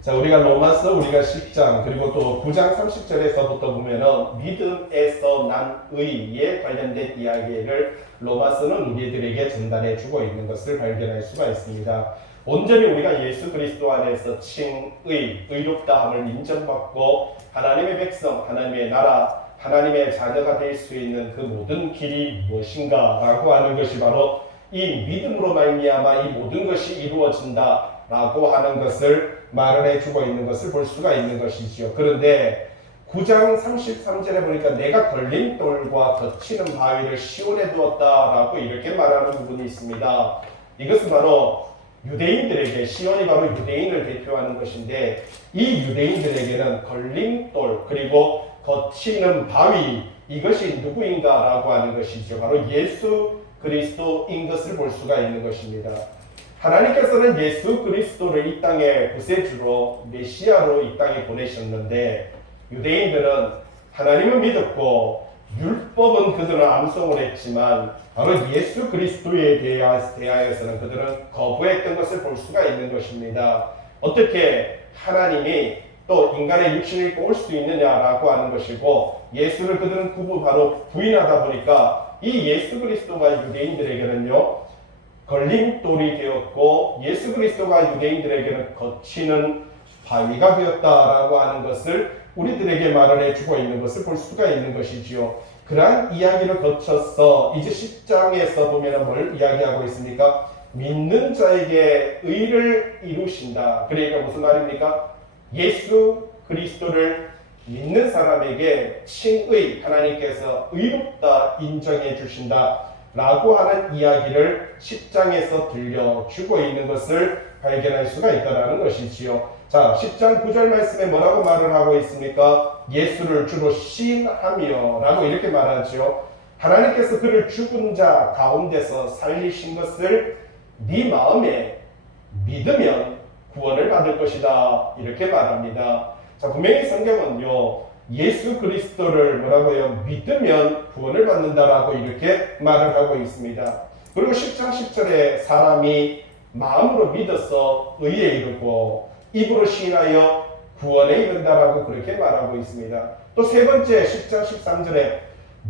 자, 우리가 로마서, 우리가 10장, 그리고 또 9장 30절에서부터 보면은 믿음에서 난 의에 관련된 이야기를 로마서는 우리들에게 전달해 주고 있는 것을 발견할 수가 있습니다. 온전히 우리가 예수 그리스도 안에서 칭의, 의롭다함을 인정받고 하나님의 백성, 하나님의 나라, 하나님의 자녀가 될 수 있는 그 모든 길이 무엇인가 라고 하는 것이 바로 이 믿음으로 말미암아 이 모든 것이 이루어진다라고 하는 것을 말을 해주고 있는 것을 볼 수가 있는 것이지요. 그런데 9장 33절에 보니까 내가 걸림돌과 덧치는 바위를 시온에 두었다라고 이렇게 말하는 부분이 있습니다. 이것은 바로 유대인들에게, 시온이 바로 유대인을 대표하는 것인데, 이 유대인들에게는 걸림돌 그리고 덧치는 바위, 이것이 누구인가라고 하는 것이죠. 바로 예수 그리스도인 것을 볼 수가 있는 것입니다. 하나님께서는 예수 그리스도를 이 땅에 구세주로, 메시아로 이 땅에 보내셨는데, 유대인들은 하나님을 믿었고 율법은 그들은 암송을 했지만 바로 예수 그리스도에 대하여서는 그들은 거부했던 것을 볼 수가 있는 것입니다. 어떻게 하나님이 또 인간의 육신을 입고 올 수 있느냐라고 하는 것이고, 예수를 그들은 바로 부인하다 보니까 이 예수 그리스도가 유대인들에게는요 걸림돌이 되었고, 예수 그리스도가 유대인들에게는 거치는 바위가 되었다라고 하는 것을 우리들에게 말을 해주고 있는 것을 볼 수가 있는 것이지요. 그러한 이야기를 거쳐서 이제 10장에서 보면 뭘 이야기하고 있습니까? 믿는 자에게 의를 이루신다. 그러니까 무슨 말입니까? 예수 그리스도를 믿는 사람에게 칭의, 하나님께서 의롭다 인정해 주신다 라고 하는 이야기를 10장에서 들려주고 있는 것을 발견할 수가 있다는 것이지요. 자, 10장 9절 말씀에 뭐라고 말을 하고 있습니까? 예수를 주로 신하며 라고 이렇게 말하죠. 하나님께서 그를 죽은 자 가운데서 살리신 것을 네 마음에 믿으면 구원을 받을 것이다, 이렇게 말합니다. 자, 분명히 성경은요 예수 그리스도를 뭐라고요? 믿으면 구원을 받는다라고 이렇게 말을 하고 있습니다. 그리고 10장 10절에 사람이 마음으로 믿어서 의에 이르고 입으로 시인하여 구원에 이른다라고 그렇게 말하고 있습니다. 또 세 번째 10장 13절에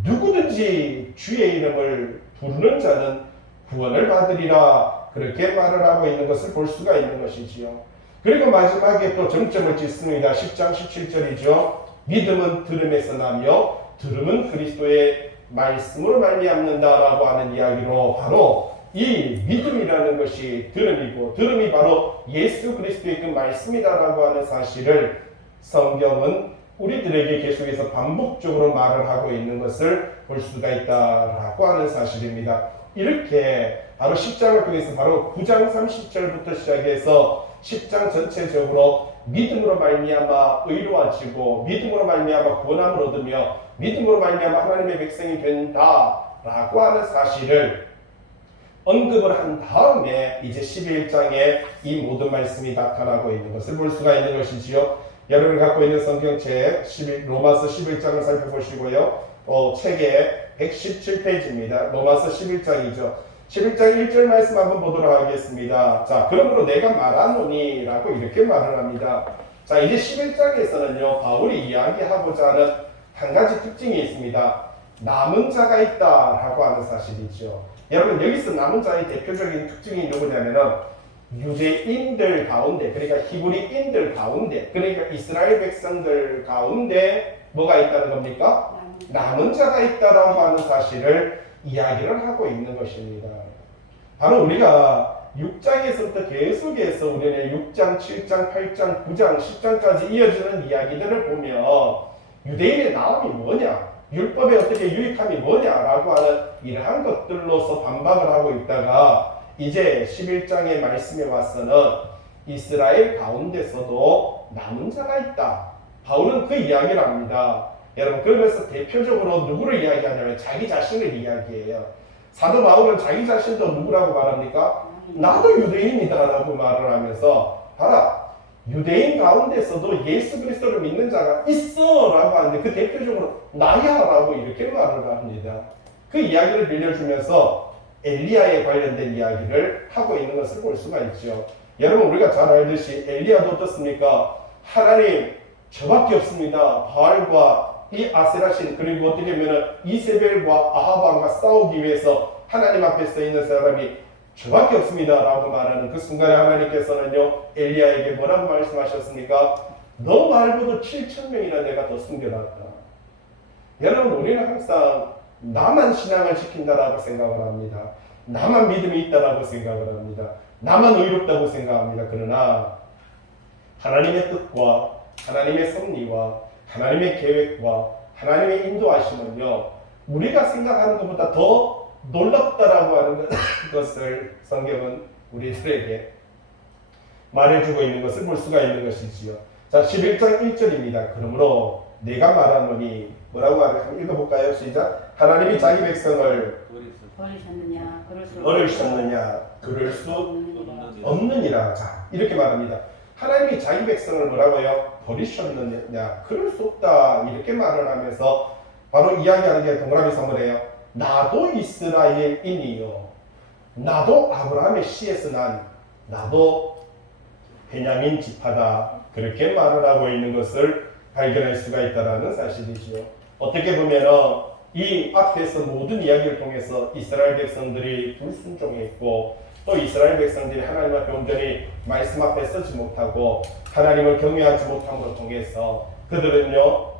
누구든지 주의 이름을 부르는 자는 구원을 받으리라, 그렇게 말을 하고 있는 것을 볼 수가 있는 것이지요. 그리고 마지막에 또 정점을 짓습니다. 10장 17절이죠. 믿음은 들음에서 나며 들음은 그리스도의 말씀으로 말미암는다라고 하는 이야기로, 바로 이 믿음이라는 것이 들음이고 들음이 바로 예수 그리스도의 그 말씀이다라고 하는 사실을 성경은 우리들에게 계속해서 반복적으로 말을 하고 있는 것을 볼 수가 있다라고 하는 사실입니다. 이렇게 바로 10장을 통해서 바로 9장 30절부터 시작해서 10장 전체적으로 믿음으로 말미암아 의로워지고 믿음으로 말미암아 구원함을 얻으며 믿음으로 말미암아 하나님의 백성이 된다라고 하는 사실을 언급을 한 다음에 이제 11장에 이 모든 말씀이 나타나고 있는 것을 볼 수가 있는 것이지요. 여러분이 갖고 있는 성경책 로마서 11장을 살펴보시고요. 책의 117페이지입니다. 로마서 11장이죠. 11장 1절 말씀 한번 보도록 하겠습니다. 자, 그러므로 내가 말하노니 라고 이렇게 말을 합니다. 자, 이제 11장에서는요 바울이 이야기하고자 하는 한 가지 특징이 있습니다. 남은 자가 있다라고 하는 사실이죠. 여러분, 여기서 남은 자의 대표적인 특징이 누구냐면은 유대인들 가운데, 그러니까 히브리인들 가운데, 그러니까 이스라엘 백성들 가운데 뭐가 있다는 겁니까? 남은 자가 있다라고 하는 사실을 이야기를 하고 있는 것입니다. 바로 우리가 6장에서부터 계속해서 우리는 6장, 7장, 8장, 9장, 10장까지 이어지는 이야기들을 보면 유대인의 나음이 뭐냐, 율법에 어떻게 유익함이 뭐냐라고 하는 이러한 것들로서 반박을 하고 있다가 이제 11장의 말씀에 와서는 이스라엘 가운데서도 남은 자가 있다. 바울은 그 이야기를 합니다. 여러분, 그러면서 대표적으로 누구를 이야기하냐면 자기 자신을 이야기해요. 사도 바울은 자기 자신도 누구라고 말합니까? 나도 유대인이다 라고 말을 하면서, 봐라, 유대인 가운데서도 예수 그리스도를 믿는 자가 있어 라고 하는데 그 대표적으로 나야 라고 이렇게 말을 합니다. 그 이야기를 들려주면서 엘리야에 관련된 이야기를 하고 있는 것을 볼 수가 있죠. 여러분 우리가 잘 알듯이 엘리야도 어떻습니까? 하나님 저밖에 없습니다. 바알과 이 아세라신 그리고 어떻게 보면 이세벨과 아하방과 싸우기 위해서 하나님 앞에 서 있는 사람이 저밖에 없습니다 라고 말하는 그 순간에 하나님께서는요 엘리야에게 뭐라고 말씀하셨습니까? 너 말고도 7,000명이나 내가 더 숨겨놨다. 여러분 우리는 항상 나만 신앙을 지킨다라고 생각을 합니다. 나만 믿음이 있다라고 생각을 합니다. 나만 의롭다고 생각합니다. 그러나 하나님의 뜻과 하나님의 섭리와 하나님의 계획과 하나님의 인도하심은요 우리가 생각하는 것보다 더 놀랍다라고 하는 것을 성경은 우리들에게 말해주고 있는 것을 볼 수가 있는 것이지요. 자, 11장 1절입니다. 그러므로 내가 말하노니 뭐라고 하는지 한번 읽어볼까요? 시작. 하나님이 자기 백성을 버리셨느냐 그럴 수 없느니라. 자, 이렇게 말합니다. 하나님이 자기 백성을 뭐라고요? 버리셨느냐 그럴 수 없다 이렇게 말을 하면서 바로 이야기하는 게 동그라미 선물이에요. 나도 이스라엘인이요 나도 아브라함의 씨에서 난 나도 베냐민 지파다 그렇게 말을 하고 있는 것을 발견할 수가 있다는 사실이지요. 어떻게 보면 이 앞에서 모든 이야기를 통해서 이스라엘 백성들이 불순종했고 또 이스라엘 백성들이 하나님 앞에 온전히 말씀 앞에 서지 못하고 하나님을 경외하지 못함으로 통해서 그들은요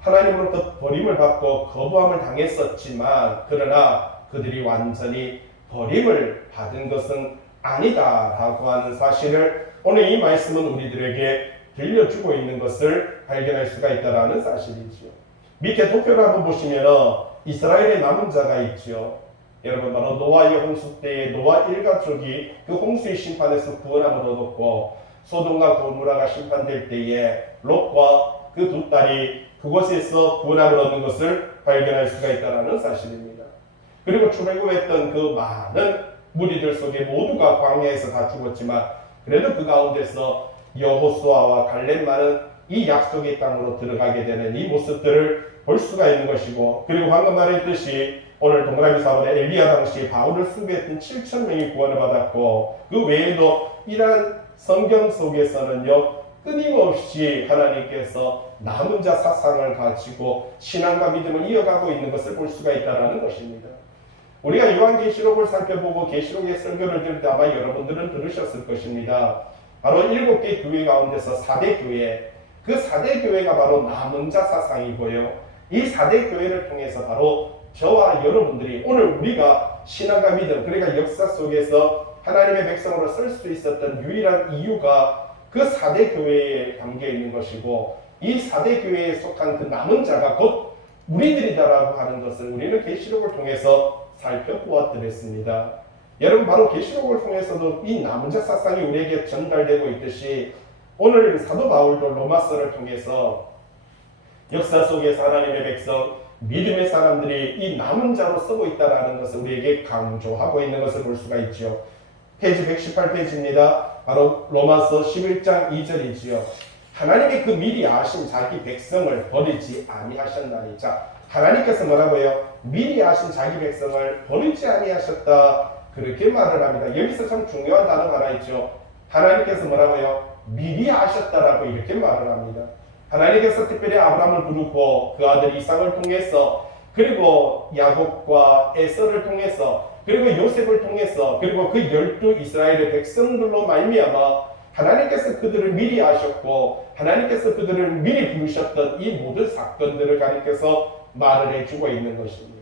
하나님으로부터 버림을 받고 거부함을 당했었지만 그러나 그들이 완전히 버림을 받은 것은 아니다라고 하는 사실을 오늘 이 말씀은 우리들에게 들려주고 있는 것을 발견할 수가 있다는 사실이죠. 밑에 도표를 한번 보시면 이스라엘의 남은 자가 있죠. 여러분 바로 노아의 홍수 때에 노아 일가족이 그 홍수의 심판에서 구원함을 얻었고 소돔과 고모라가 심판될 때에 롯과 그 두 딸이 그곳에서 구원함을 얻는 것을 발견할 수가 있다는 사실입니다. 그리고 출애굽했던 그 많은 무리들 속에 모두가 광야에서 다 죽었지만 그래도 그 가운데서 여호수아와 갈렙만은 이 약속의 땅으로 들어가게 되는 이 모습들을 볼 수가 있는 것이고 그리고 방금 말했듯이 오늘 동그라미 4번에 엘리야 당시 바울을 숭배했던 7,000명이 구원을 받았고 그 외에도 이러한 성경 속에서는요 끊임없이 하나님께서 남은 자 사상을 가지고 신앙과 믿음을 이어가고 있는 것을 볼 수가 있다는 것입니다. 우리가 요한계시록을 살펴보고 계시록의 설교를 들을 때 아마 여러분들은 들으셨을 것입니다. 바로 7개 교회 가운데서 4대 교회, 그 4대 교회가 바로 남은 자 사상이고요. 이 4대 교회를 통해서 바로 저와 여러분들이 오늘 우리가 신앙과 믿음, 그러니까 역사 속에서 하나님의 백성으로 설 수 있었던 유일한 이유가 그 4대 교회에 담겨 있는 것이고 이 4대 교회에 속한 그 남은 자가 곧 우리들이다라고 하는 것을 우리는 계시록을 통해서 살펴보았더랬습니다. 여러분 바로 계시록을 통해서도 이 남은 자 사상이 우리에게 전달되고 있듯이 오늘 사도 바울도 로마서를 통해서 역사 속에서 하나님의 백성 믿음의 사람들이 이 남은 자로 쓰고 있다는 것을 우리에게 강조하고 있는 것을 볼 수가 있죠. 페이지 118페이지입니다. 바로 로마서 11장 2절이지요. 하나님이 그 미리 아신 자기 백성을 버리지 아니하셨나니. 자, 하나님께서 뭐라고요? 미리 아신 자기 백성을 버리지 아니하셨다. 그렇게 말을 합니다. 여기서 참 중요한 단어가 하나 있죠. 하나님께서 뭐라고요? 미리 아셨다라고 이렇게 말을 합니다. 하나님께서 특별히 아브라함을 부르고 그 아들 이삭을 통해서 그리고 야곱과 에서를 통해서 그리고 요셉을 통해서 그리고 그 12 이스라엘의 백성들로 말미암아 하나님께서 그들을 미리 아셨고 하나님께서 그들을 미리 부르셨던 이 모든 사건들을 하나님께서 말을 해주고 있는 것입니다.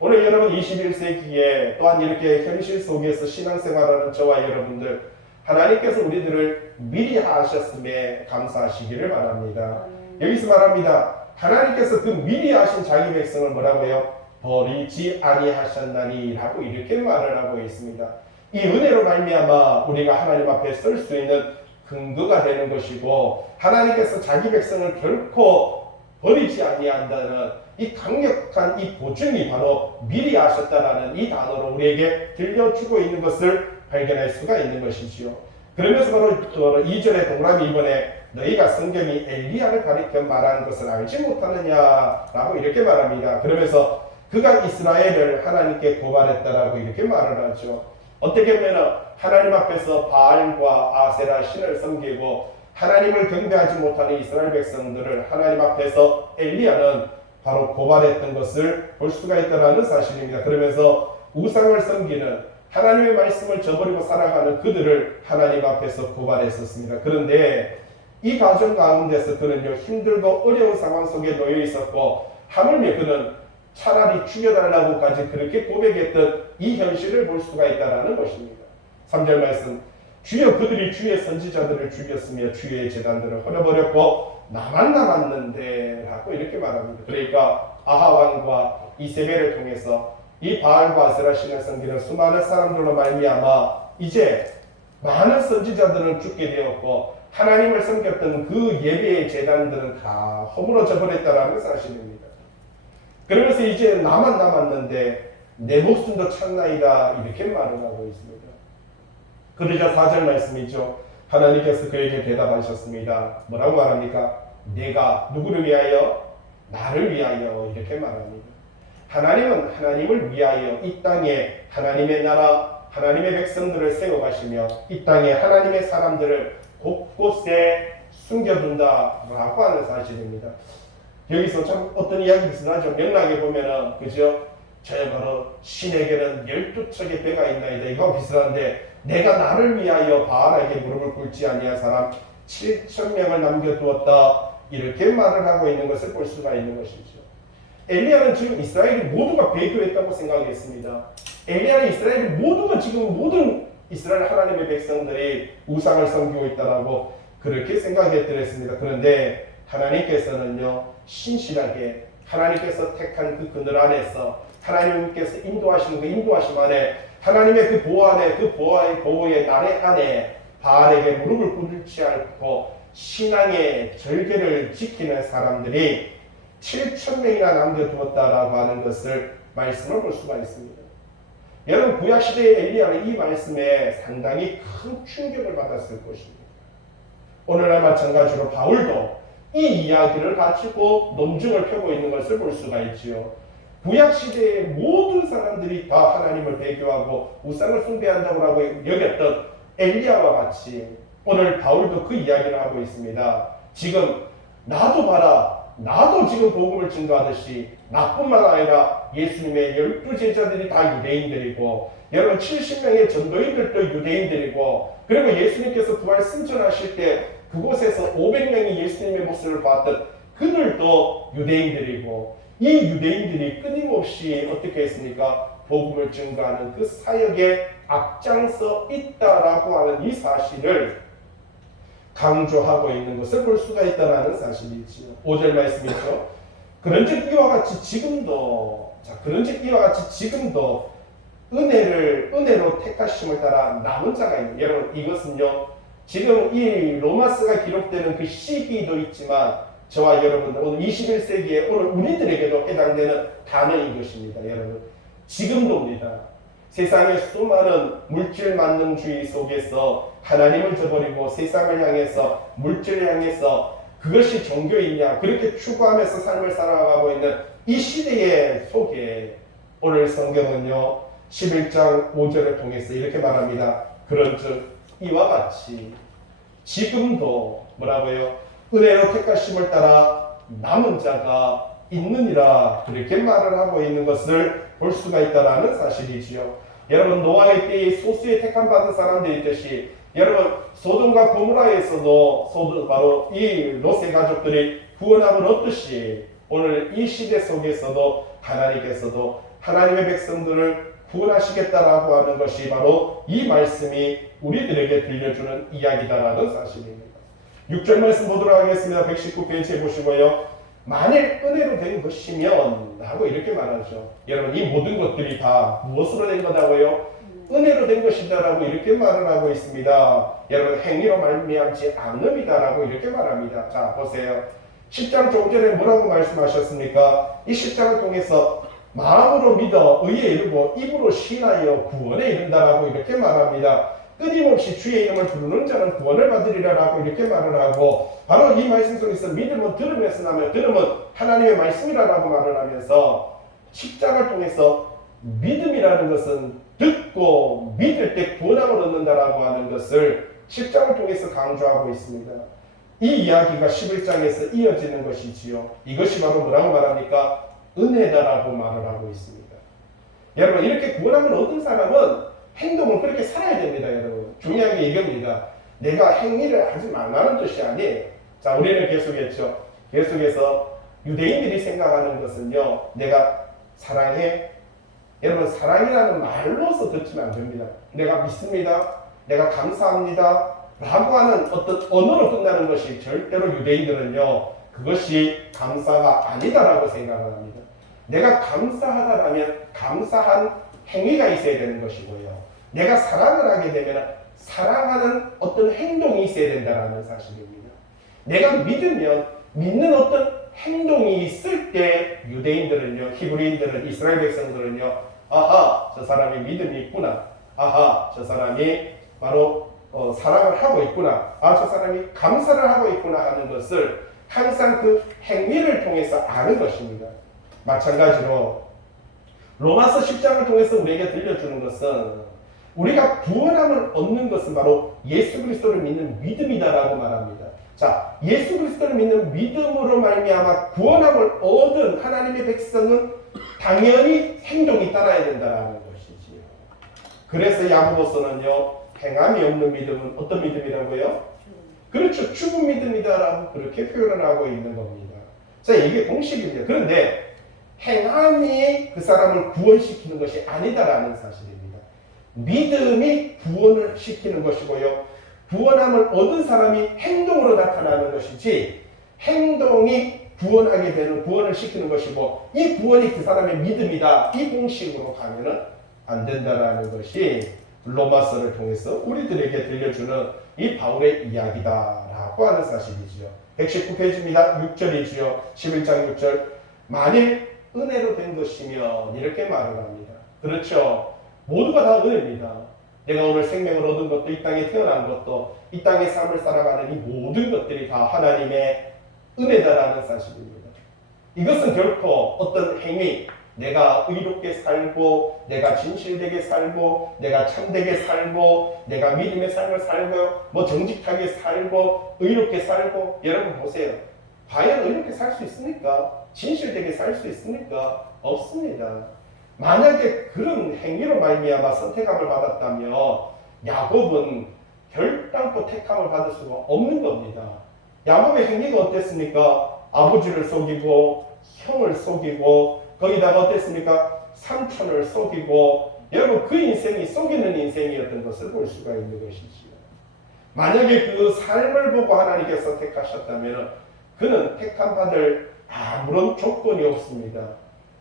오늘 여러분 21세기에 또한 이렇게 현실 속에서 신앙생활하는 저와 여러분들 하나님께서 우리들을 미리 아셨음에 감사하시기를 바랍니다. 여기서 말합니다. 하나님께서 그 미리 하신 자기 백성을 뭐라고요? 버리지 아니하셨나니 라고 이렇게 말을 하고 있습니다. 이 은혜로 말미암아 우리가 하나님 앞에 설 수 있는 근거가 되는 것이고 하나님께서 자기 백성을 결코 버리지 아니한다는 이 강력한 이 보증이 바로 미리 아셨다라는 이 단어로 우리에게 들려주고 있는 것을 발견할 수가 있는 것이지요. 그러면서 바로 2절의 동그라미 2번에 너희가 성경이 엘리야를 가리켜 말하는 것을 알지 못하느냐라고 이렇게 말합니다. 그러면서 그가 이스라엘을 하나님께 고발했다라고 이렇게 말을 하죠. 어떻게 보면 하나님 앞에서 바알과 아세라 신을 섬기고 하나님을 경배하지 못하는 이스라엘 백성들을 하나님 앞에서 엘리야는 바로 고발했던 것을 볼 수가 있다는 사실입니다. 그러면서 우상을 섬기는 하나님의 말씀을 저버리고 살아가는 그들을 하나님 앞에서 고발했었습니다. 그런데 이 과정 가운데서 그는요, 힘들고 어려운 상황 속에 놓여 있었고 하물며 그는 차라리 죽여달라고까지 그렇게 고백했던 이 현실을 볼 수가 있다는 것입니다. 3절 말씀, 주여 그들이 주의 선지자들을 죽였으며 주의 제단들을 헐어버렸고 나만 남았는데 라고 이렇게 말합니다. 그러니까 아하 왕과 이세벨을 통해서 이 바알과 아세라 신을 섬기는 수많은 사람들로 말미암아 이제 많은 선지자들은 죽게 되었고 하나님을 섬겼던 그 예배의 제단들은 다 허물어져 버렸다는 사실입니다. 그러면서 이제 나만 남았는데 내 목숨도 찾나이다 이렇게 말을 하고 있습니다. 그러자 4절 말씀이죠. 하나님께서 그에게 대답하셨습니다. 뭐라고 말합니까? 내가 누구를 위하여? 나를 위하여 이렇게 말합니다. 하나님은 하나님을 위하여 이 땅에 하나님의 나라, 하나님의 백성들을 세워가시며 이 땅에 하나님의 사람들을 곳곳에 숨겨둔다라고 하는 사실입니다. 여기서 참 어떤 이야기 비슷하죠. 명락에 보면은 그죠? 저 바로 신에게는 12척의 배가 있나이다. 이거 비슷한데 내가 나를 위하여 바알에게 무릎을 꿇지 아니한 사람 7,000명을 남겨두었다. 이렇게 말을 하고 있는 것을 볼 수가 있는 것이죠. 엘리야는 지금 이스라엘이 모두가 배교했다고 생각했습니다. 엘리야는 이스라엘 모두가 지금 모든 이스라엘 하나님의 백성들이 우상을 섬기고 있다라고 그렇게 생각했더랬습니다. 그런데 하나님께서는요, 신실하게 하나님께서 택한 그 그늘 안에서 하나님께서 인도하시는 그 인도하심 안에 하나님의 그 보호 안에 그 보호의 나래 안에 바알에게 무릎을 꿇지 않고 신앙의 절개를 지키는 사람들이 7,000명이나 남겨두었다라고 하는 것을 말씀을 볼 수가 있습니다. 여러분 구약시대의 엘리야는 이 말씀에 상당히 큰 충격을 받았을 것입니다. 오늘날 마찬가지로 바울도 이 이야기를 가지고 논증을 펴고 있는 것을 볼 수가 있지요. 구약시대의 모든 사람들이 다 하나님을 배교하고 우상을 숭배한다고 여겼던 엘리야와 같이 오늘 바울도 그 이야기를 하고 있습니다. 지금 나도 봐라, 나도 지금 복음을 증거하듯이 나뿐만 아니라 예수님의 12제자들이 다 유대인들이고 여러분 70명의 전도인들도 유대인들이고 그리고 예수님께서 부활 승천하실 때 그곳에서 500명이 예수님의 모습을 봤던 그들도 유대인들이고 이 유대인들이 끊임없이 어떻게 했습니까? 복음을 증거하는 그 사역에 앞장서 있다라고 하는 이 사실을 강조하고 있는 것을 볼 수가 있다는 사실이지요. 5절 말씀이죠. 그런즉 이와 같이 지금도 은혜로 택하심을 따라 남은 자가 있는. 여러분 이것은요 지금 이 로마서가 기록되는 그 시기도 있지만 저와 여러분들 오늘 21세기에 오늘 우리들에게도 해당되는 단어인 것입니다. 여러분 지금도입니다. 세상의 수많은 물질 만능주의 속에서 하나님을 저버리고 세상을 향해서 물질을 향해서 그것이 종교이냐 그렇게 추구하면서 삶을 살아가고 있는 이 시대의 속에 오늘 성경은요 11장 5절을 통해서 이렇게 말합니다. 그런즉 이와 같이 지금도 뭐라고요? 은혜로 택하심을 따라 남은 자가 있느니라 그렇게 말을 하고 있는 것을 볼 수가 있다는 사실이지요. 여러분 노아의 때에 소수의 택함 받은 사람들이 있듯이 여러분 소돔과 고모라에서도 바로 이 롯의 가족들이 구원함을 얻듯이 오늘 이 시대 속에서도 하나님께서도 하나님의 백성들을 구원하시겠다라고 하는 것이 바로 이 말씀이 우리들에게 들려주는 이야기다라는 사실입니다. 6절 말씀 보도록 하겠습니다. 119페이지에 보시고요. 만일 은혜로 된 것이면 라고 이렇게 말하죠. 여러분 이 모든 것들이 다 무엇으로 된 거다고요? 은혜로 된 것이다 라고 이렇게 말을 하고 있습니다. 여러분 행위로 말미암지 않음이다 라고 이렇게 말합니다. 자 보세요. 10장 조금 전에 뭐라고 말씀하셨습니까? 이 10장을 통해서 마음으로 믿어 의에 이르고 입으로 신하여 구원에 이른다라고 이렇게 말합니다. 끊임없이 주의 이름을 부르는 자는 구원을 받으리라라고 이렇게 말을 하고 바로 이 말씀 속에서 믿음은 들음에서 나며 들음은 하나님의 말씀이라고 말을 하면서 십자가를 통해서 믿음이라는 것은 듣고 믿을 때 구원함을 얻는다라고 하는 것을 10장을 통해서 강조하고 있습니다. 이 이야기가 11장에서 이어지는 것이지요. 이것이 바로 뭐라고 말합니까? 은혜다라고 말을 하고 있습니다. 여러분, 이렇게 구원함을 얻은 사람은 행동을 그렇게 살아야 됩니다. 여러분, 중요한 게 이겁니다. 내가 행위를 하지 말라는 뜻이 아니에요. 자, 우리는 계속했죠. 계속해서 유대인들이 생각하는 것은요, 내가 사랑해. 여러분, 사랑이라는 말로서 듣지는 안 됩니다. 내가 믿습니다. 내가 감사합니다. 라고 하는 어떤 언어로 끝나는 것이 절대로 유대인들은요, 그것이 감사가 아니다라고 생각을 합니다. 내가 감사하다라면 감사한 행위가 있어야 되는 것이고요. 내가 사랑을 하게 되면 사랑하는 어떤 행동이 있어야 된다는 사실입니다. 내가 믿으면 믿는 어떤 행동이 있을 때 유대인들은요, 히브리인들은, 이스라엘 백성들은요, 아하, 저 사람이 믿음이 있구나. 아하, 저 사람이 바로 사랑을 하고 있구나. 아, 저 사람이 감사를 하고 있구나 하는 것을 항상 그 행위를 통해서 아는 것입니다. 마찬가지로 로마서 10장을 통해서 우리에게 들려주는 것은 우리가 구원함을 얻는 것은 바로 예수 그리스도를 믿는 믿음이다라고 말합니다. 자, 예수 그리스도를 믿는 믿음으로 말미암아 구원함을 얻은 하나님의 백성은 당연히 행동이 따라야 된다라는 것이지요. 그래서 야고보서는요, 행함이 없는 믿음은 어떤 믿음이라고요? 그렇죠. 죽은 믿음이다라고 그렇게 표현을 하고 있는 겁니다. 자, 이게 공식입니다. 그런데 행함이 그 사람을 구원시키는 것이 아니다라는 사실입니다. 믿음이 구원을 시키는 것이고요. 구원함을 얻은 사람이 행동으로 나타나는 것이지 행동이 구원하게 되는, 구원을 시키는 것이고 이 구원이 그 사람의 믿음이다. 이 공식으로 가면은 안 된다라는 것이 로마서를 통해서 우리들에게 들려주는 이 바울의 이야기다라고 하는 사실이지요. 119페이지입니다. 6절이지요. 11장 6절. 만일 은혜로 된 것이면 이렇게 말을 합니다. 그렇죠. 모두가 다 은혜입니다. 내가 오늘 생명을 얻은 것도, 이 땅에 태어난 것도, 이 땅의 삶을 살아가는 이 모든 것들이 다 하나님의 은혜다라는 사실입니다. 이것은 결코 어떤 행위, 내가 의롭게 살고, 내가 진실되게 살고, 내가 참되게 살고, 내가 믿음의 삶을 살고, 뭐 정직하게 살고, 의롭게 살고, 여러분 보세요. 과연 의롭게 살 수 있습니까? 진실되게 살 수 있습니까? 없습니다. 만약에 그런 행위로 말미암아 선택함을 받았다면 야곱은 결단코 택함을 받을 수가 없는 겁니다. 야곱의 행위가 어땠습니까? 아버지를 속이고 형을 속이고 거기다가 어땠습니까? 삼촌을 속이고 여러분 그 인생이 속이는 인생이었던 것을 볼 수가 있는 것이지요. 만약에 그 삶을 보고 하나님께서 택하셨다면 그는 택함받을 아무런 조건이 없습니다.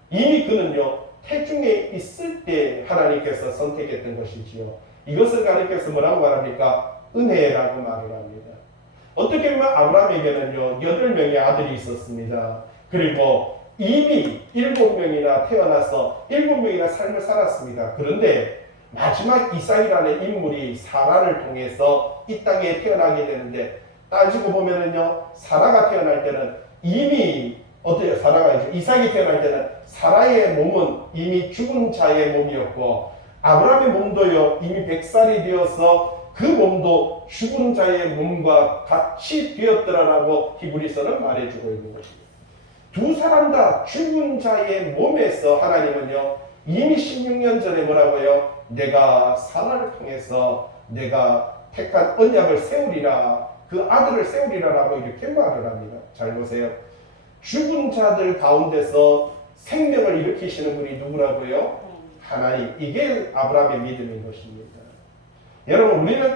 이미 그는요 태중에 있을 때 하나님께서 선택했던 것이지요. 이것을 하나님께서 뭐라고 말합니까? 은혜라고 말을 합니다. 어떻게 보면 아브라함에게는요 8명의 아들이 있었습니다. 그리고 이미 7명이나 태어나서 7명이나 삶을 살았습니다. 그런데 마지막 이삭이라는 인물이 사라를 통해서 이 땅에 태어나게 되는데 따지고 보면은요 사라가 태어날 때는 이미 어때요? 사라가 이삭이 태어날 때는 사라의 몸은 이미 죽은 자의 몸이었고 아브라함의 몸도요 이미 100살이 되어서 그 몸도 죽은 자의 몸과 같이 되었더라라고 히브리서는 말해주고 있는 것입니다. 두 사람 다 죽은 자의 몸에서 하나님은요 이미 16년 전에 뭐라고요? 내가 사라를 통해서 내가 택한 언약을 세우리라, 그 아들을 세우리라라고 이렇게 말을 합니다. 잘 보세요. 죽은 자들 가운데서 생명을 일으키시는 분이 누구라고요? 하나님. 이게 아브라함의 믿음인 것입니다. 여러분 우리는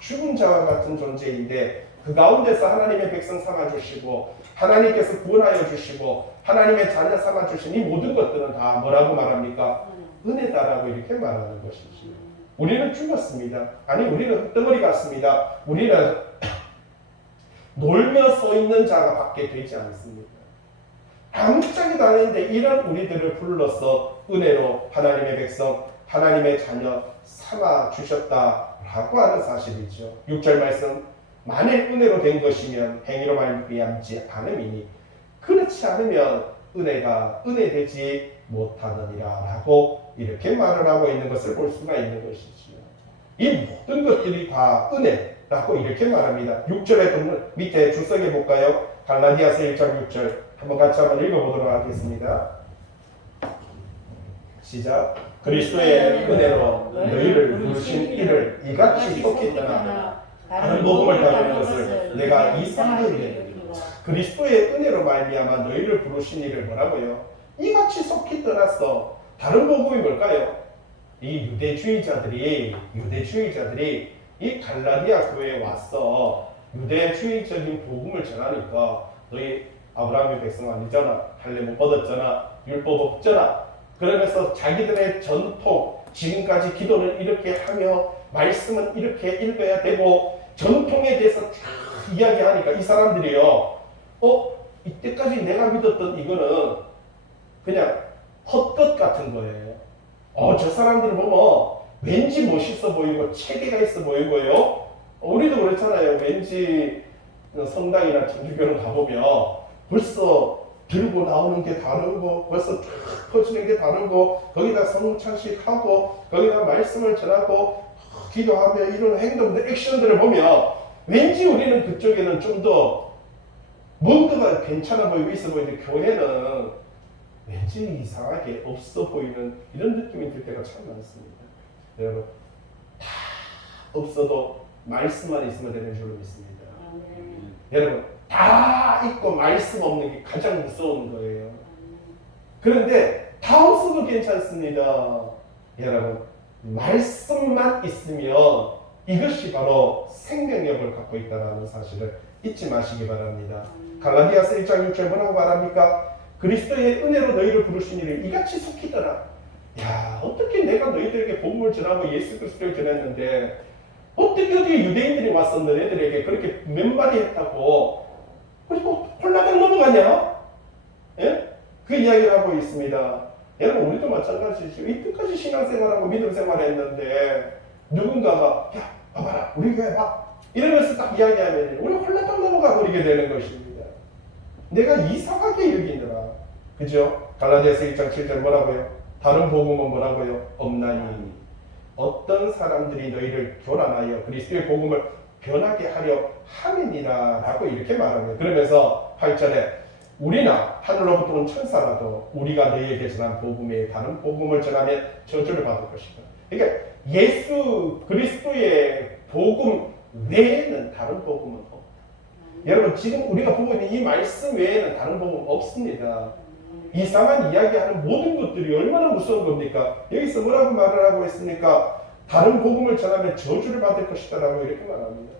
죽은 자와 같은 존재인데 그 가운데서 하나님의 백성 삼아주시고 하나님께서 구원하여 주시고 하나님의 자녀 삼아주신 이 모든 것들은 다 뭐라고 말합니까? 은혜다라고 이렇게 말하는 것이지요. 우리는 죽었습니다. 아니 우리는 흙덩어리 같습니다. 우리는 놀며 서 있는 자가 밖에 되지 않습니다. 아무짝에도 아닌데 이런 우리들을 불러서 은혜로 하나님의 백성, 하나님의 자녀 삼아주셨다라고 하는 사실이죠. 6절 말씀, 만일 은혜로 된 것이면 행위로 말미암지 않음이니 그렇지 않으면 은혜가 은혜되지 못하느니라 라고 이렇게 말을 하고 있는 것을 볼 수가 있는 것이지요. 이 모든 것들이 다 은혜라고 이렇게 말합니다. 6절에 밑에 주석해 볼까요? 갈라디아서 1장 6절 한번 같이 한번 읽어보도록 하겠습니다. 시작. 그리스도의 은혜로 너희를 부르신 이를 이같이 속히 떠나 다른 복음을 따르는 것을 내가 이상하게 여기노라. 그리스도의 은혜로 말미암아 너희를 부르신 이를 뭐라고요? 이같이 속히 떠났어. 다른 복음이 뭘까요? 이 유대주의자들이 이 갈라디아 교회에 와서 유대주의적인 복음을 전하니까 너희 아브라함의 백성 아니잖아, 할례 못 받았잖아, 율법 없잖아. 그러면서 자기들의 전통, 지금까지 기도를 이렇게 하며 말씀은 이렇게 읽어야 되고 전통에 대해서 쫙 이야기하니까 이 사람들이요, 이때까지 내가 믿었던 이거는 그냥 헛것 같은 거예요. 저 사람들 보면 왠지 멋있어 보이고 체계가 있어 보이고요. 우리도 그렇잖아요. 왠지 성당이나 천주교를 가보면 벌써 들고 나오는 게 다르고 벌써 쫙 퍼지는 게 다르고 거기다 성찬식하고 거기다 말씀을 전하고 기도하며 이런 행동들, 액션들을 보면 왠지 우리는 그쪽에는 좀 더 뭔가가 괜찮아 보이고 있어 보이는데 교회는 왠지 이상하게 없어 보이는 이런 느낌이 들 때가 참 많습니다. 여러분, 다 없어도 말씀만 있으면 되는 줄로 믿습니다. 여러분, 다 있고 말씀 없는 게 가장 무서운 거예요. 그런데 다 없어도 괜찮습니다. 여러분, 말씀만 있으면 이것이 바로 생명력을 갖고 있다는 사실을 잊지 마시기 바랍니다. 갈라디아서 1장 6절 뭐라고 말합니까? 그리스도의 은혜로 너희를 부르신 이를 이같이 속히 떠나. 야, 어떻게 내가 너희들에게 복음을 전하고 예수 그리스도를 전했는데 어떻게 유대인들이 와서 너희들에게 그렇게 맨발이 했다고 그리고 홀라당 넘어가냐? 예? 그 이야기를 하고 있습니다. 여러분, 우리도 마찬가지죠. 이때까지 신앙생활하고 믿음생활을 했는데 누군가가 야, 봐봐라, 우리 교회 봐, 이러면서 딱 이야기하면 우리 홀라당 넘어가 버리게 되는 것입니다. 내가 이상하게 여기느라. 그죠? 갈라디아서 1장 7절 뭐라고요? 다른 복음은 뭐라고요? 없나니 어떤 사람들이 너희를 교란하여 그리스도의 복음을 변하게 하려 함이니라 라고 이렇게 말합니다. 그러면서 8절에 우리나 하늘로부터 온 천사라도 우리가 너희에게 전한 복음 외에 다른 복음을 전하면 저주를 받을 것이다. 그러니까 예수 그리스도의 복음 외에는 다른 복음은 없다. 여러분, 지금 우리가 보고 있는 이 말씀 외에는 다른 복음 없습니다. 이상한 이야기하는 모든 것들이 얼마나 무서운 겁니까? 여기서 뭐라고 말을 하고 있습니까? 다른 복음을 전하면 저주를 받을 것이다 라고 이렇게 말합니다.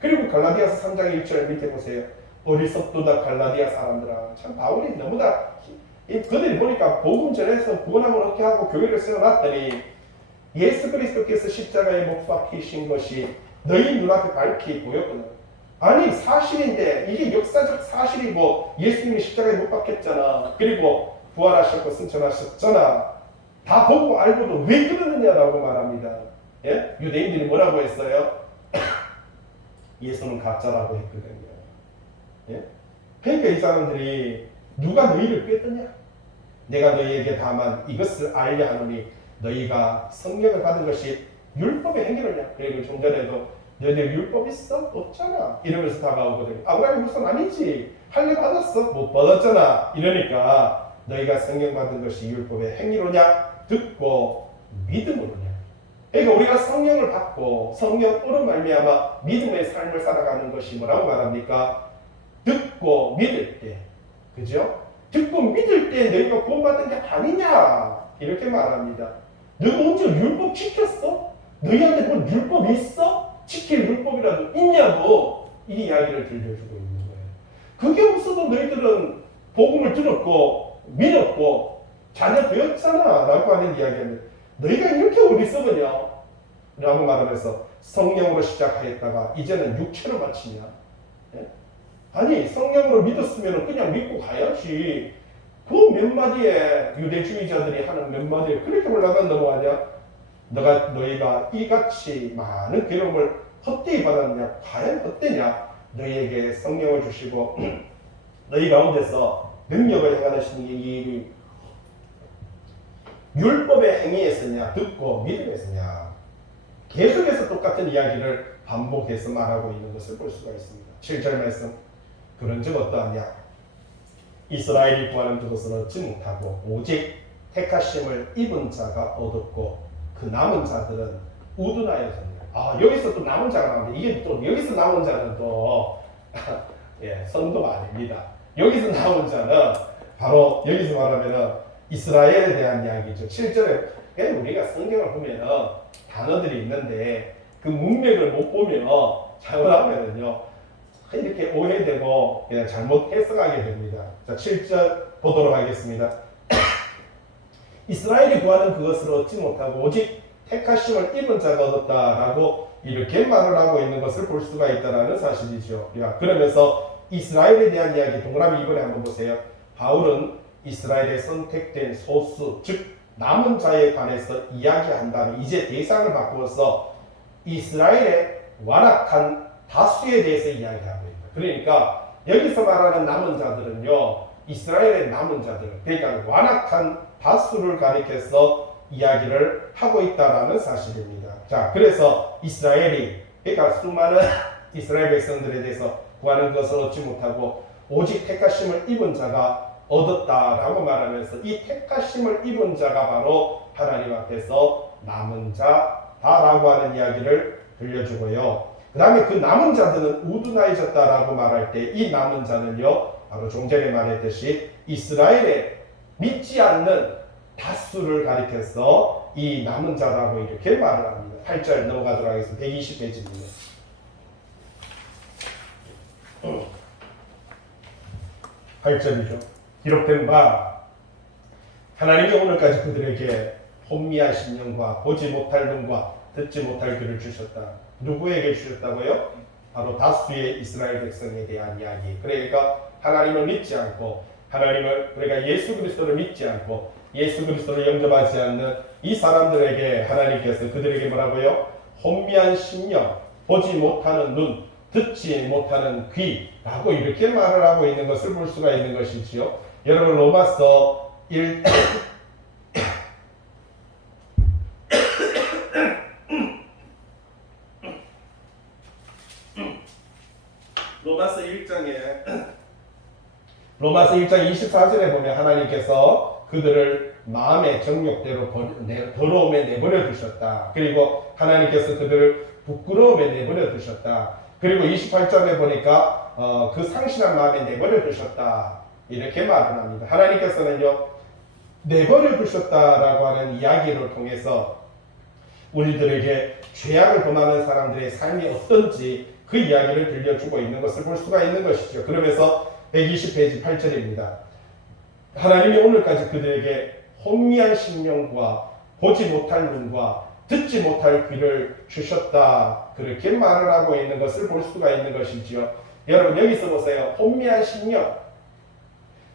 그리고 갈라디아서 3장 1절 밑에 보세요. 어리석도다 갈라디아 사람들아. 참 바울이 너무나 그들이 보니까 복음 전해서 구원함을 얻게 하고 교회를 세워놨더니 예수 그리스도께서 십자가에 못 박히신 것이 너희 눈앞에 밝히 보였구나. 아니, 사실인데 이게 역사적 사실이고 예수님이 십자가에 못 박혔잖아. 그리고 부활하셨고 승천하셨잖아. 다 보고 알고도 왜 그러느냐라고 말합니다. 예? 유대인들이 뭐라고 했어요? 예수는 가짜라고 했거든요. 예? 그러니까 이 사람들이 누가 너희를 꿰드냐? 내가 너희에게 다만 이것을 알려 하노니 너희가 성령을 받은 것이 율법의 행위로냐? 그리고 좀 전에도 너희들 율법 있어? 없잖아. 이러면서 다가오거든요. 아브라함이 무슨 아니지? 할례 받았어? 못 받았잖아. 이러니까 너희가 성령 받은 것이 율법의 행위로냐? 듣고 믿음으로냐? 그러니까 우리가 성령을 받고 성령으로 말미암아 믿음의 삶을 살아가는 것이 뭐라고 말합니까? 듣고 믿을 때, 그죠? 듣고 믿을 때 너희가 구원받은 게 아니냐? 이렇게 말합니다. 너희가 언제 율법 지켰어? 너희한테 뭐 율법 있어? 지킬 율법이라도 있냐고 이 이야기를 들려주고 있는 거예요. 그게 없어도 너희들은 복음을 들었고 믿었고 자녀 되었잖아 라고 하는 이야기입니다. 너희가 이렇게 어리석으냐? 라고 말하면서 성령으로 시작하였다가 이제는 육체로 마치냐? 예? 아니, 성령으로 믿었으면 그냥 믿고 가야지. 그 몇 마디에 유대주의자들이 하는 몇 마디에 그렇게 올라가 넘어가냐? 너희가 이같이 많은 괴로움을 헛되이 받았느냐? 과연 헛되냐? 너희에게 성령을 주시고 너희 가운데서 능력을 행하시는 이 일이 율법의 행위에 쓰냐, 듣고 믿음에 쓰냐. 계속해서 똑같은 이야기를 반복해서 말하고 있는 것을 볼 수가 있습니다. 7절 말씀. 그런즉 어떠하냐? 이스라엘이 구하는 그것을 얻지 못하고 오직 택하심을 입은 자가 얻었고 그 남은 자들은 우둔하였느니라. 여기서 또 남은 자가 나오는데 이게 또 여기서 남은 자는 또 예, 성도가 아닙니다. 여기서 남은 자는 바로 여기서 말하면은 이스라엘에 대한 이야기죠. 7절에 우리가 성경을 보면은 단어들이 있는데 그 문맥을 못 보면 잘못하면은요 이렇게 오해되고 그냥 잘못 해석하게 됩니다. 자, 7절 보도록 하겠습니다. 이스라엘이 구하는 그것을 얻지 못하고 오직 택하심을 입은 자가 얻었다라고 이렇게 말을 하고 있는 것을 볼 수가 있다는 사실이죠. 그러면서 이스라엘에 대한 이야기 동그라미 이번에 한번 보세요. 바울은 이스라엘에 선택된 소수 즉 남은 자에 관해서 이야기한 다음에 이제 대상을 바꾸어서 이스라엘의 완악한 다수에 대해서 이야기하고 있다. 그러니까 여기서 말하는 남은 자들은요 이스라엘의 남은 자들 그러니까 완악한 다수를 가리켜서 이야기를 하고 있다라는 사실입니다. 자, 그래서 이스라엘이 그러니까 수많은 이스라엘 백성들에 대해서 구하는 것을 얻지 못하고 오직 택하심을 입은 자가 얻었다라고 말하면서 이 택하심을 입은 자가 바로 하나님 앞에서 남은 자다라고 하는 이야기를 들려주고요. 그 다음에 그 남은 자들은 우둔하여졌다라고 말할 때 이 남은 자는요 바로 좀 전에 말했듯이 이스라엘에 믿지 않는 다수를 가리켜서 이 남은 자라고 이렇게 말을 합니다. 8절 넘어가도록 하겠습니다. 120페이지입니다. 8절이죠. 기록된 바 하나님이 오늘까지 그들에게 혼미한 심령과 보지 못할 눈과 듣지 못할 귀를 주셨다. 누구에게 주셨다고요? 바로 다수의 이스라엘 백성에 대한 이야기. 그러니까 하나님을 믿지 않고 하나님을 그러니까 예수 그리스도를 믿지 않고 예수 그리스도를 영접하지 않는 이 사람들에게 하나님께서 그들에게 뭐라고요? 혼미한 심령, 보지 못하는 눈, 듣지 못하는 귀라고 이렇게 말을 하고 있는 것을 볼 수가 있는 것이지요. 여러분 로마서 1 로마서 1장 24절에 보면 하나님께서 그들을 마음의 정욕대로 더러움에 내버려 두셨다. 그리고 하나님께서 그들을 부끄러움에 내버려 두셨다. 그리고 28절에 보니까 그 상실한 마음에 내버려 두셨다. 이렇게 말을 합니다. 하나님께서는요 내버려 두셨다라고 하는 이야기를 통해서 우리들에게 죄악을 범하는 사람들의 삶이 어떤지 그 이야기를 들려주고 있는 것을 볼 수가 있는 것이죠. 그러면서 120페이지 8절입니다. 하나님이 오늘까지 그들에게 혼미한 심령과 보지 못할 눈과 듣지 못할 귀를 주셨다. 그렇게 말을 하고 있는 것을 볼 수가 있는 것이지요. 여러분 여기서 보세요. 혼미한 심령.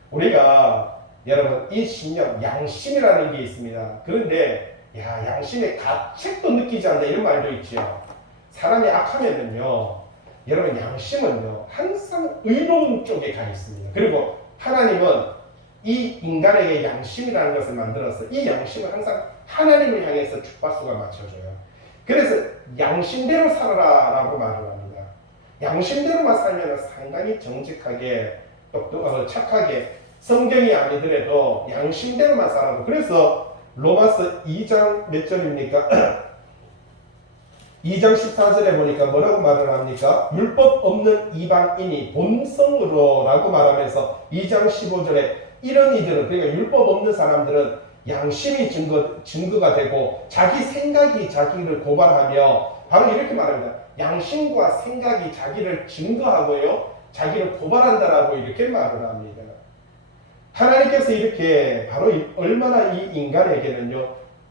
우리가 여러분 이 심령 양심이라는 게 있습니다. 그런데 양심의 가책도 느끼지 않는다 이런 말도 있죠. 사람이 악하면요 여러분 양심은요 항상 의로운 쪽에 가 있습니다. 그리고 하나님은 이 인간에게 양심이라는 것을 만들어서 이 양심은 항상 하나님을 향해서 주파수가 맞춰져요. 그래서 양심대로 살아라 라고 말을 합니다. 양심대로만 살면 상당히 정직하게 똑똑하고 착하게 성경이 아니더라도 양심대로만 살아도. 그래서 로마서 2장 몇 절입니까? 2장 14절에 보니까 뭐라고 말을 합니까? 율법 없는 이방인이 본성으로 라고 말하면서 2장 15절에 이런 이들은 그러니까 율법 없는 사람들은 양심이 증거가 되고 자기 생각이 자기를 고발하며 바로 이렇게 말합니다. 양심과 생각이 자기를 증거하고요 자기를 고발한다라고 이렇게 말을 합니다. 하나님께서 이렇게 바로 얼마나 이 인간에게는요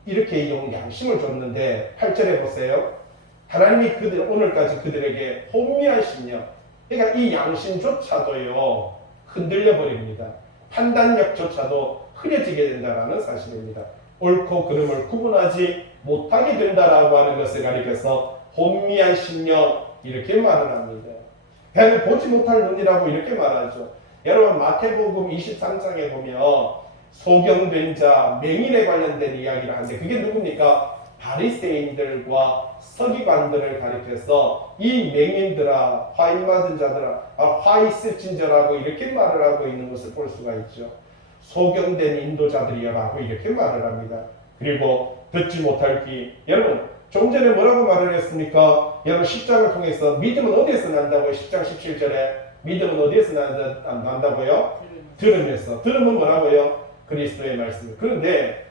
이렇게 양심을 줬는데 8절에 보세요. 하나님이 오늘까지 그들에게 혼미한 심령, 그러니까 이 양심조차도요 흔들려 버립니다. 판단력조차도 흐려지게 된다는 사실입니다. 옳고 그름을 구분하지 못하게 된다라고 하는 것을 가리켜서 혼미한 심령 이렇게 말을 합니다. 배는 보지 못할 눈이라고 이렇게 말하죠. 여러분 마태복음 23장에 보면 소경된 자, 맹인에 관련된 이야기를 하는데 그게 누굽니까? 바리새인들과 서기관들을 가리켜서 이 맹인들아, 화인 맞은 자들아, 화 있을진 자라고 이렇게 말을 하고 있는 것을 볼 수가 있죠. 소경된 인도자들이라고 이렇게 말을 합니다. 그리고 듣지 못할 귀. 여러분 좀 전에 뭐라고 말을 했습니까? 여러분 10장을 통해서 믿음은 어디에서 난다고요? 10장 17절에 믿음은 어디에서 난다고요? 들음에서. 들음은 뭐라고요? 그리스도의 말씀. 그런데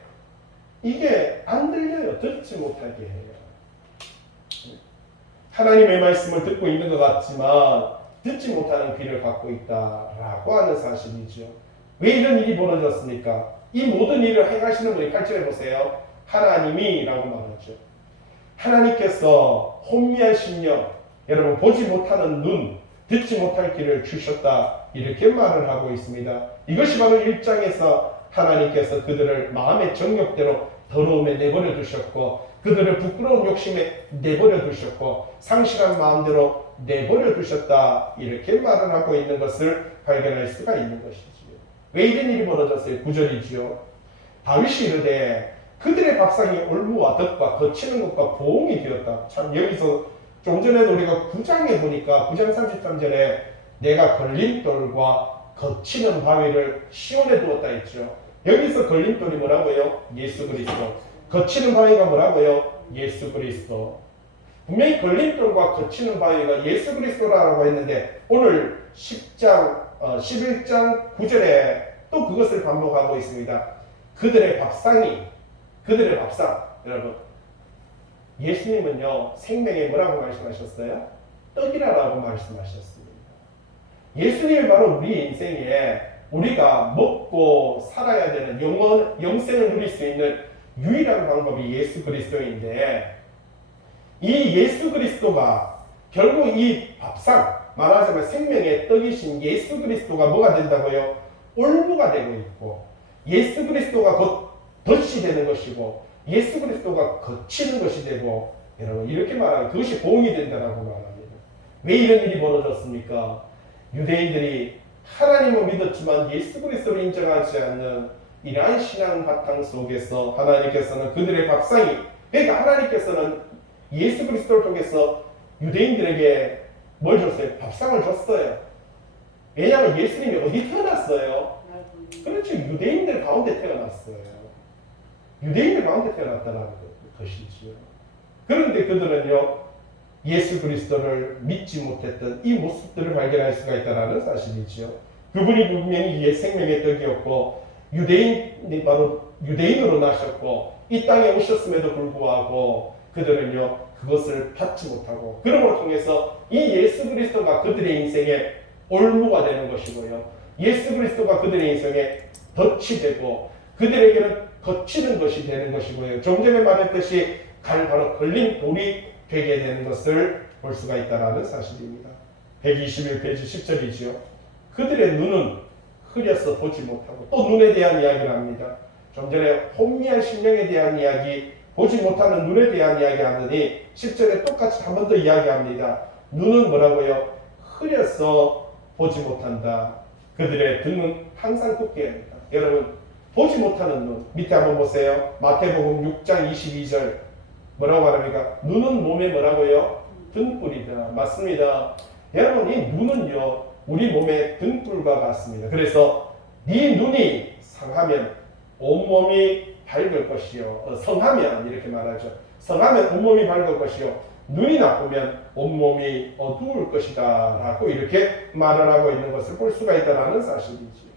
이게 안 들려요. 듣지 못하게 해요. 하나님의 말씀을 듣고 있는 것 같지만 듣지 못하는 귀를 갖고 있다라고 하는 사실이죠. 왜 이런 일이 벌어졌습니까? 이 모든 일을 행하시는 분이 8절에 보세요. 하나님이라고 말하죠. 하나님께서 혼미한 심령, 여러분 보지 못하는 눈, 듣지 못할 귀를 주셨다 이렇게 말을 하고 있습니다. 이것이 바로 1장에서 하나님께서 그들을 마음의 정욕대로 더러움에 내버려 두셨고 그들을 부끄러운 욕심에 내버려 두셨고 상실한 마음대로 내버려 두셨다 이렇게 말을 하고 있는 것을 발견할 수가 있는 것이지요. 왜 이런 일이 벌어졌어요? 9절이지요. 다윗이 이르되 그들의 밥상이 올무와 덫과 거치는 것과 보응이 되었다. 참 여기서 좀 전에도 우리가 9장에 보니까 9장 33절에 내가 걸림돌과 거치는 바위를 시온에 두었다 했죠. 여기서 걸림돌이 뭐라고요? 예수 그리스도. 거치는 바위가 뭐라고요? 예수 그리스도. 분명히 걸림돌과 거치는 바위가 예수 그리스도라고 했는데 오늘 11장 9절에 또 그것을 반복하고 있습니다. 그들의 밥상. 여러분 예수님은요 생명에 뭐라고 말씀하셨어요? 떡이라고 말씀하셨습니다. 예수님이 바로 우리 인생에 우리가 먹고 살아야 되는 영생을 누릴 수 있는 유일한 방법이 예수 그리스도인데 이 예수 그리스도가 결국 이 밥상 말하자면 생명의 떡이신 예수 그리스도가 뭐가 된다고요? 올무가 되고 있고 예수 그리스도가 곧 덫이 되는 것이고 예수 그리스도가 거치는 것이 되고 여러분 이렇게 말하면 그것이 보응이 된다고 말합니다. 왜 이런 일이 벌어졌습니까? 유대인들이 하나님을 믿었지만 예수 그리스도를 인정하지 않는 이러한 신앙 바탕 속에서 하나님께서는 그들의 밥상이 그러니까 하나님께서는 예수 그리스도를 통해서 유대인들에게 뭘 줬어요? 밥상을 줬어요. 왜냐하면 예수님이 어디 태어났어요? 그렇죠. 유대인들 가운데 태어났어요. 유대인들 가운데 태어났다는 것이지요. 그런데 그들은요 예수 그리스도를 믿지 못했던 이 모습들을 발견할 수가 있다는 사실이지요. 그분이 분명히 생명의 떡이었고 유대인이 바로 유대인으로 나셨고 이 땅에 오셨음에도 불구하고 그들은요 그것을 받지 못하고 그럼으로 통해서 이 예수 그리스도가 그들의 인생에 올무가 되는 것이고요. 예수 그리스도가 그들의 인생에 덫이 되고 그들에게는 거치는 것이 되는 것이고요. 좀 전에 말했듯이 바로 걸림돌이 되게 되는 것을 볼 수가 있다는 사실입니다. 121페이지 10절이지요. 그들의 눈은 흐려서 보지 못하고 또 눈에 대한 이야기를 합니다. 좀 전에 혼미한 심령에 대한 이야기, 보지 못하는 눈에 대한 이야기 하더니 10절에 똑같이 한 번 더 이야기합니다. 눈은 뭐라고요? 흐려서 보지 못한다. 그들의 등은 항상 굳게 합니다. 여러분 보지 못하는 눈 밑에 한번 보세요. 마태복음 6장 22절 뭐라고 말합니까? 눈은 몸에 뭐라고요? 등불이다. 맞습니다. 여러분 이 눈은요 우리 몸의 등불과 같습니다. 그래서 네 눈이 상하면 온몸이 밝을 것이요. 성하면 이렇게 말하죠. 성하면 온몸이 밝을 것이요. 눈이 나쁘면 온몸이 어두울 것이다 라고 이렇게 말을 하고 있는 것을 볼 수가 있다는 사실이지요.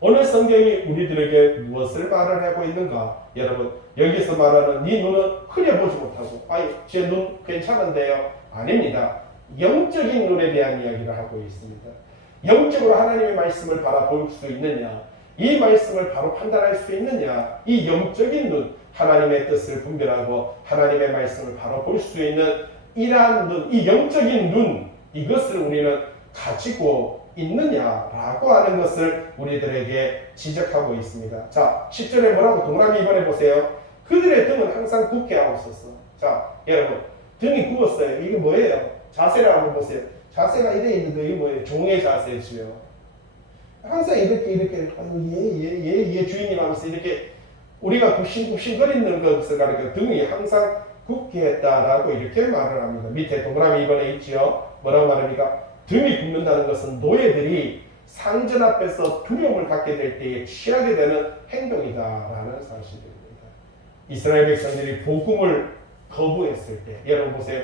오늘 성경이 우리들에게 무엇을 말을 하고 있는가? 여러분 여기서 말하는 네 눈은 흐려보지 못하고 제 눈 괜찮은데요? 아닙니다. 영적인 눈에 대한 이야기를 하고 있습니다. 영적으로 하나님의 말씀을 바라볼 수 있느냐? 이 말씀을 바로 판단할 수 있느냐? 이 영적인 눈, 하나님의 뜻을 분별하고 하나님의 말씀을 바로 볼 수 있는 이러한 눈, 이 영적인 눈, 이것을 우리는 가지고 있느냐라고 하는 것을 우리들에게 지적하고 있습니다. 자, 10절에 뭐라고 동그라미 이번에 보세요. 그들의 등은 항상 굳게 하옵소서. 자, 여러분 등이 굽었어요. 이게 뭐예요? 자세를 한번 보세요. 자세가 이래 있는데 이게 뭐예요? 종의 자세지요. 항상 이렇게 얘 주인님 하면서 이렇게 우리가 굽신굽신거리는 것을 가리켜 등이 항상 굽게 했다라고 이렇게 말을 합니다. 밑에 동그라미 이번에 있지요. 뭐라고 말합니까? 등이 굽는다는 것은 노예들이 상전 앞에서 두려움을 갖게 될 때에 취하게 되는 행동이다라는 사실입니다. 이스라엘 백성들이 복음을 거부했을 때, 여러분 보세요.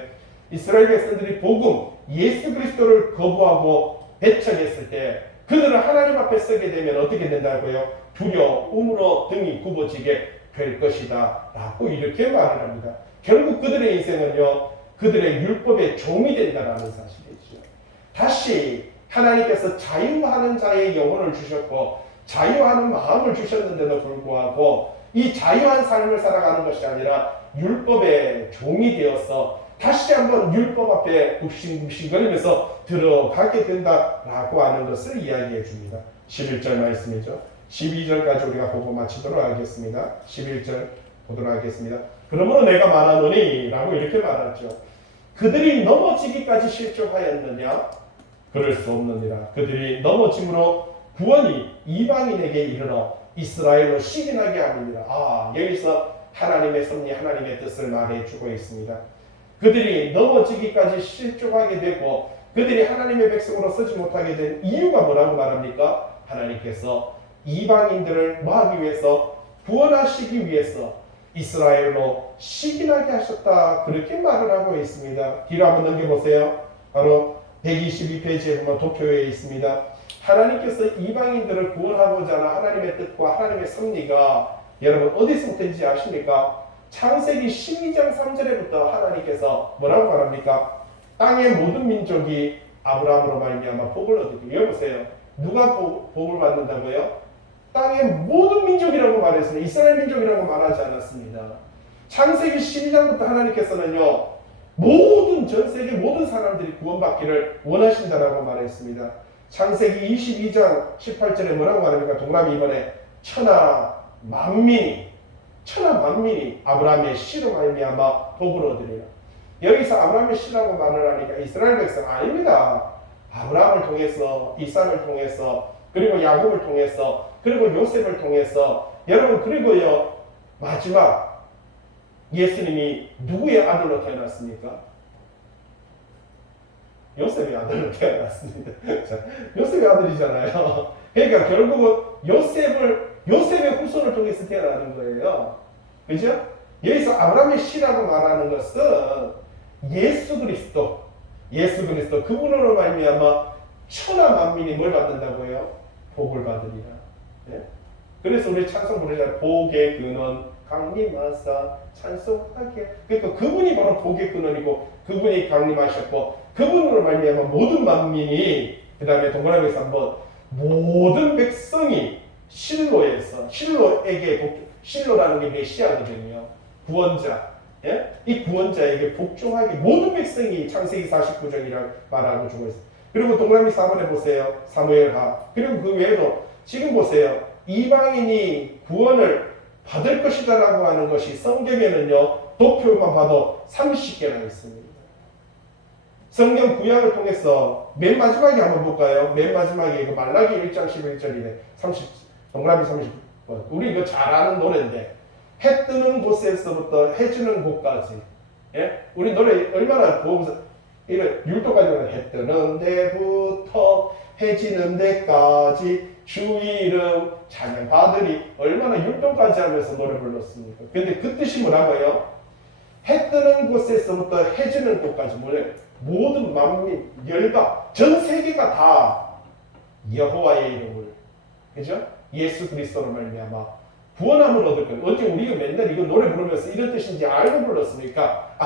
이스라엘 백성들이 복음, 예수 그리스도를 거부하고 배척했을 때 그들은 하나님 앞에 서게 되면 어떻게 된다고요? 두려움으로 등이 굽어지게 될 것이다 라고 이렇게 말을 합니다. 결국 그들의 인생은요, 그들의 율법의 종이 된다라는 사실이죠. 다시 하나님께서 자유하는 자의 영혼을 주셨고 자유하는 마음을 주셨는데도 불구하고 이 자유한 삶을 살아가는 것이 아니라 율법의 종이 되어서 다시 한번 율법 앞에 굽신굽신거리면서 들어가게 된다라고 하는 것을 이야기해 줍니다. 11절 말씀이죠. 12절까지 우리가 보고 마치도록 하겠습니다. 11절 보도록 하겠습니다. 그러므로 내가 말하노니 라고 이렇게 말하죠. 그들이 넘어지기까지 실족하였느냐? 그럴 수 없느니라. 그들이 넘어짐으로 구원이 이방인에게 이르러 이스라엘로 시기나게 하느니라. 여기서 하나님의 섭리, 하나님의 뜻을 말해주고 있습니다. 그들이 넘어지기까지 실족하게 되고 그들이 하나님의 백성으로 서지 못하게 된 이유가 뭐라고 말합니까? 하나님께서 이방인들을 모하기 위해서 구원하시기 위해서 이스라엘로 시기나게 하셨다. 그렇게 말을 하고 있습니다. 뒤로 한번 넘겨보세요. 바로 122페이지에 보면 도표에 있습니다. 하나님께서 이방인들을 구원하고자 하는 하나님의 뜻과 하나님의 섭리가 여러분 어디서부터인지 아십니까? 창세기 12장 3절에부터 하나님께서 뭐라고 말합니까? 땅의 모든 민족이 아브라함으로 말미암아 복을 얻게. 여보세요. 누가 복을 받는다고요? 땅의 모든 민족이라고 말했습니다. 이스라엘 민족이라고 말하지 않았습니다. 창세기 12장부터 하나님께서는요, 모든 전 세계 모든 사람들이 구원받기를 원하신다라고 말했습니다. 창세기 22장 18절에 뭐라고 말합니까? 동그라미 이번에 천하 만민이 아브라함의 씨로 말미암아 복을 얻으리라. 여기서 아브라함의 씨라고 말을 하니까 이스라엘 백성 아닙니다. 아브라함을 통해서, 이삭을 통해서, 그리고 야곱을 통해서, 그리고 요셉을 통해서, 여러분 그리고요 마지막 예수님이 누구의 아들로 태어났습니까? 요셉의 아들로 태어났습니다. 자, 요셉의 아들이잖아요. 그러니까 결국은 요셉의 후손을 통해서 태어나는 거예요. 그죠? 여기서 아브라함의 씨라고 말하는 것은 예수 그리스도 그분으로 말미암아 천하 만민이 뭘 받는다고요? 복을 받으리라. 네? 그래서 우리 찬송 부르잖아요. 복의 근원 강림하사 찬송하게. 그러니까 그분이 바로 복의 근원이고 그분이 강림하셨고 그분으로 말미암아 모든 만민이, 그 다음에 동그라미에서 한번 모든 백성이 실로라는 게 메시아거든요. 구원자. 예? 이 구원자에게 복종하게 모든 백성이 창세기 49장이라고 말하고 주고 있어요. 그리고 동그라미 4번에 보세요. 사무엘하. 그리고 그 외에도 지금 보세요. 이방인이 구원을 받을 것이다라고 하는 것이 성경에는요, 도표만 봐도 30개나 있습니다. 성경 구약을 통해서 맨 마지막에 한번 볼까요? 맨 마지막에 그 말라기 1장 11절이네. 동그라미 30번. 우리 이거 잘 아는 노래인데, 해 뜨는 곳에서부터 해 지는 곳까지. 예? 우리 노래 얼마나 보면서 이런 율도까지 가면 해 뜨는 데부터 해 지는 데까지 주 이름 찬양 받으리. 얼마나 율도까지 하면서 노래 불렀습니까? 근데 그 뜻이 뭐라고요? 해 뜨는 곳에서부터 해 지는 곳까지 뭐래요? 모든 만민, 열방, 전 세계가 다 여호와의 이름을, 그죠? 예수 그리스도로 말미암아 구원함을 얻을 거예요. 어째 우리가 맨날 이거 노래 부르면서 이런 뜻인지 알고 불렀습니까?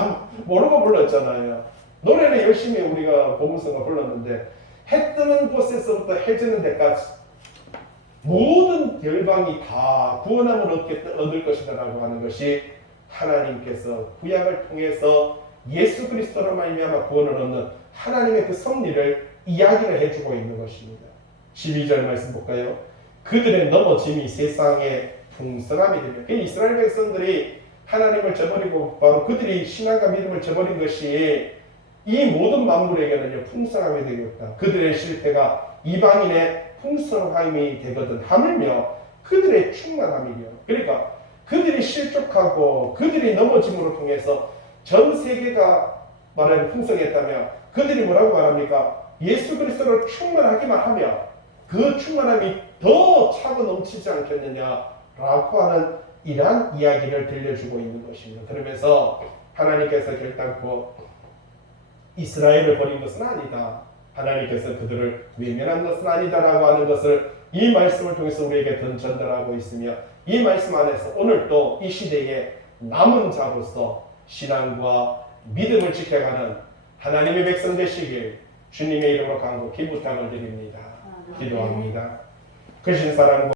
모르고 불렀잖아요. 노래는 열심히 우리가 복음성가 불렀는데 해 뜨는 곳에서부터 해 지는 데까지 모든 열방이 다 구원함을 얻을 것이다라고 하는 것이 하나님께서 구약을 통해서 예수 그리스도로 말미암아 구원을 얻는 하나님의 그 섭리를 이야기를 해주고 있는 것입니다. 12절 말씀 볼까요? 그들의 넘어짐이 세상에 풍성함이 되며, 이스라엘 백성들이 하나님을 저버리고 바로 그들이 신앙과 믿음을 저버린 것이 이 모든 만물에게는요 풍성함이 되겠다. 그들의 실패가 이방인의 풍성함이 되거든. 하물며 그들의 충만함이며. 그러니까 그들이 실족하고 그들이 넘어짐으로 통해서 전 세계가 말하는 풍성했다면 그들이 뭐라고 말합니까? 예수 그리스도를 충만하기만 하면 그 충만함이 더 차고 넘치지 않겠느냐라고 하는 이러한 이야기를 들려주고 있는 것입니다. 그러면서 하나님께서 결단코 이스라엘을 버린 것은 아니다. 하나님께서 그들을 외면한 것은 아니다라고 하는 것을 이 말씀을 통해서 우리에게 전달하고 있으며, 이 말씀 안에서 오늘 또 이 시대에 남은 자로서 신앙과 믿음을 지켜가는 하나님의 백성 되시길 주님의 이름으로 간곡히 부탁을 드립니다. 기도합니다. 크신 사랑과